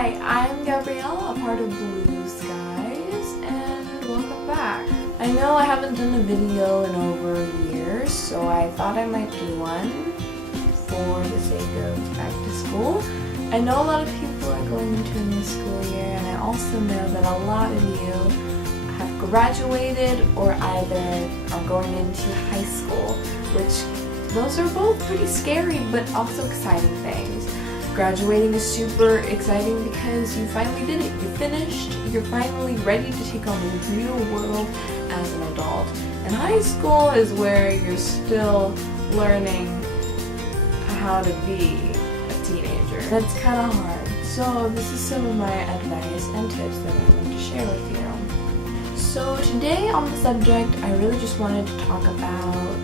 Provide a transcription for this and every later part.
Hi, I'm Gabrielle, a part of Blue Skies, and welcome back. I know I haven't done a video in over years, so I thought I might do one for the sake of back to school. I know a lot of people are going into a new school year, and I also know that a lot of you have graduated or either are going into high school, which those are both pretty scary but also exciting things. Graduating is super exciting because you finally did it. You finished. You're finally ready to take on the real world as an adult. And high school is where you're still learning how to be a teenager. That's kind of hard. So this is some of my advice and tips that I want to share with you. So today on the subject, I really just wanted to talk about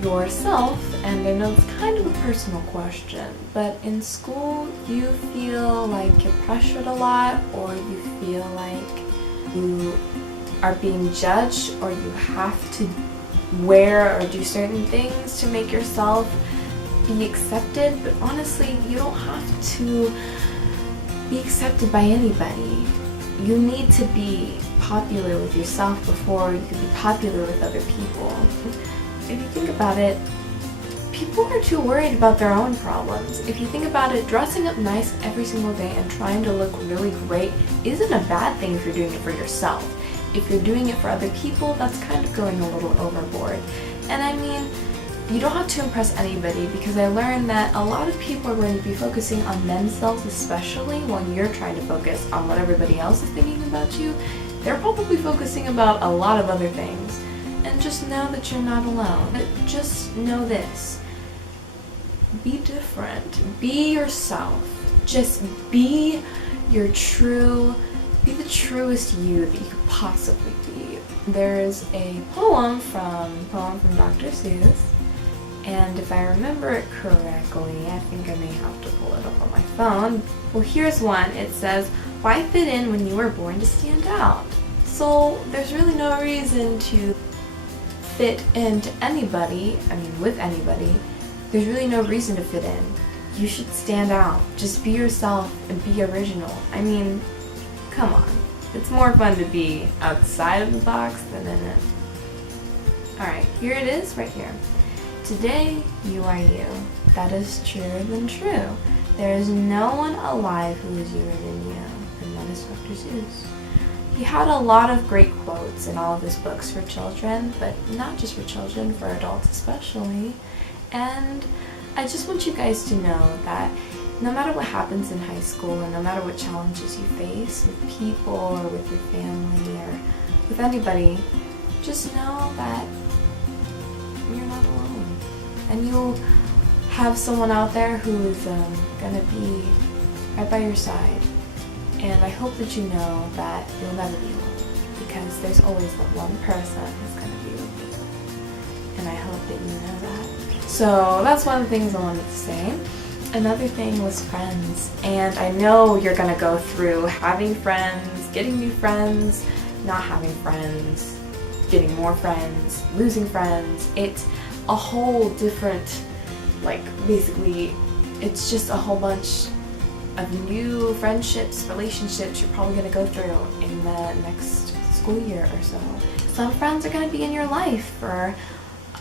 yourself, and I know it's kind of a personal question, but in school you feel like you're pressured a lot, or you feel like you are being judged, or you have to wear or do certain things to make yourself be accepted. But honestly, you don't have to be accepted by anybody. You need to be popular with yourself before you can be popular with other people. If you think about it, people are too worried about their own problems. If you think about it, dressing up nice every single day and trying to look really great isn't a bad thing if you're doing it for yourself. If you're doing it for other people, that's kind of going a little overboard. And I mean, you don't have to impress anybody, because I learned that a lot of people are going to be focusing on themselves, especially when you're trying to focus on what everybody else is thinking about you. They're probably focusing about a lot of other things. And just know that you're not alone. But just know this. Be different. Be yourself. Just be the truest you that you could possibly be. There's a poem from Dr. Seuss, and if I remember it correctly, I think I may have to pull it up on my phone. Well, here's one. It says, "Why fit in when you were born to stand out?" So there's really no reason to fit into anybody, with anybody. There's really no reason to fit in. You should stand out. Just be yourself and be original. I mean, come on. It's more fun to be outside of the box than in it. Alright, here it is right here. Today, you are you. That is truer than true. There is no one alive who is youer than you. And that is Dr. Seuss. He had a lot of great quotes in all of his books for children, but not just for children, for adults especially. And I just want you guys to know that no matter what happens in high school, and no matter what challenges you face with people or with your family or with anybody, just know that you're not alone. And you'll have someone out there who is gonna be right by your side. And I hope that you know that you'll never be alone, because there's always that one person who's going to be with you. And I hope that you know that. So that's one of the things I wanted to say. Another thing was friends. And I know you're going to go through having friends, getting new friends, not having friends, getting more friends, losing friends. It's a whole different, basically, it's just a whole bunch of new friendships, relationships you're probably going to go through in the next school year or so. Some friends are going to be in your life for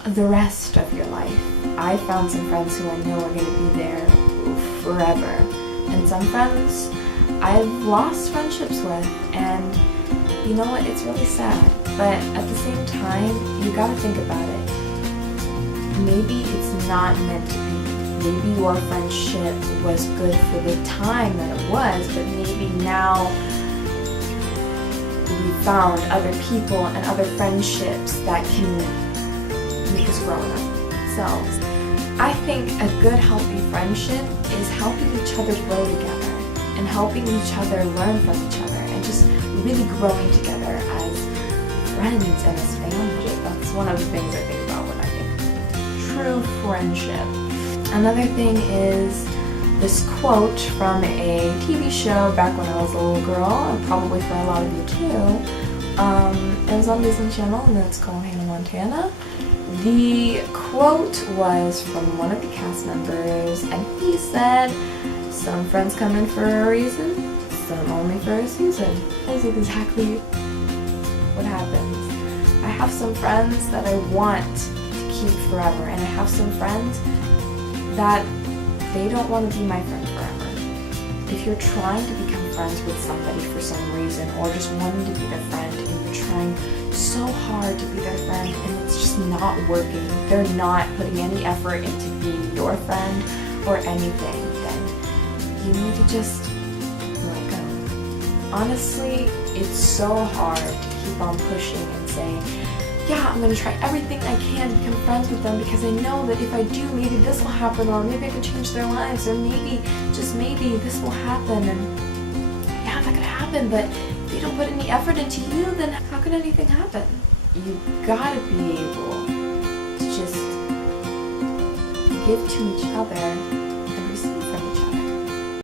the rest of your life. I found some friends who I know are going to be there forever. And some friends I've lost friendships with, and you know what, it's really sad. But at the same time, you got to think about it. Maybe it's not meant to be. Maybe your friendship was good for the time that it was, but maybe now we found other people and other friendships that can make us grow in ourselves. I think a good, healthy friendship is helping each other grow together and helping each other learn from each other and just really growing together as friends and as family. That's one of the things I think about when I think true friendship. Another thing is this quote from a TV show back when I was a little girl, and probably for a lot of you too. It was on Disney Channel, and it's called Hannah Montana. The quote was from one of the cast members, and he said, Some friends come in for a reason, some only for a season. That's exactly what happens. I have some friends that I want to keep forever, and I have some friends that they don't want to be my friend forever. If you're trying to become friends with somebody for some reason, or just wanting to be their friend, and you're trying so hard to be their friend and it's just not working, they're not putting any effort into being your friend or anything, then you need to just let go. Honestly, it's so hard to keep on pushing and saying, yeah, I'm going to try everything I can to become friends with them because I know that if I do, maybe this will happen, or maybe I can change their lives, or maybe, just maybe, this will happen. And yeah, that could happen, but if they don't put any effort into you, then how could anything happen? You gotta be able to just give to each other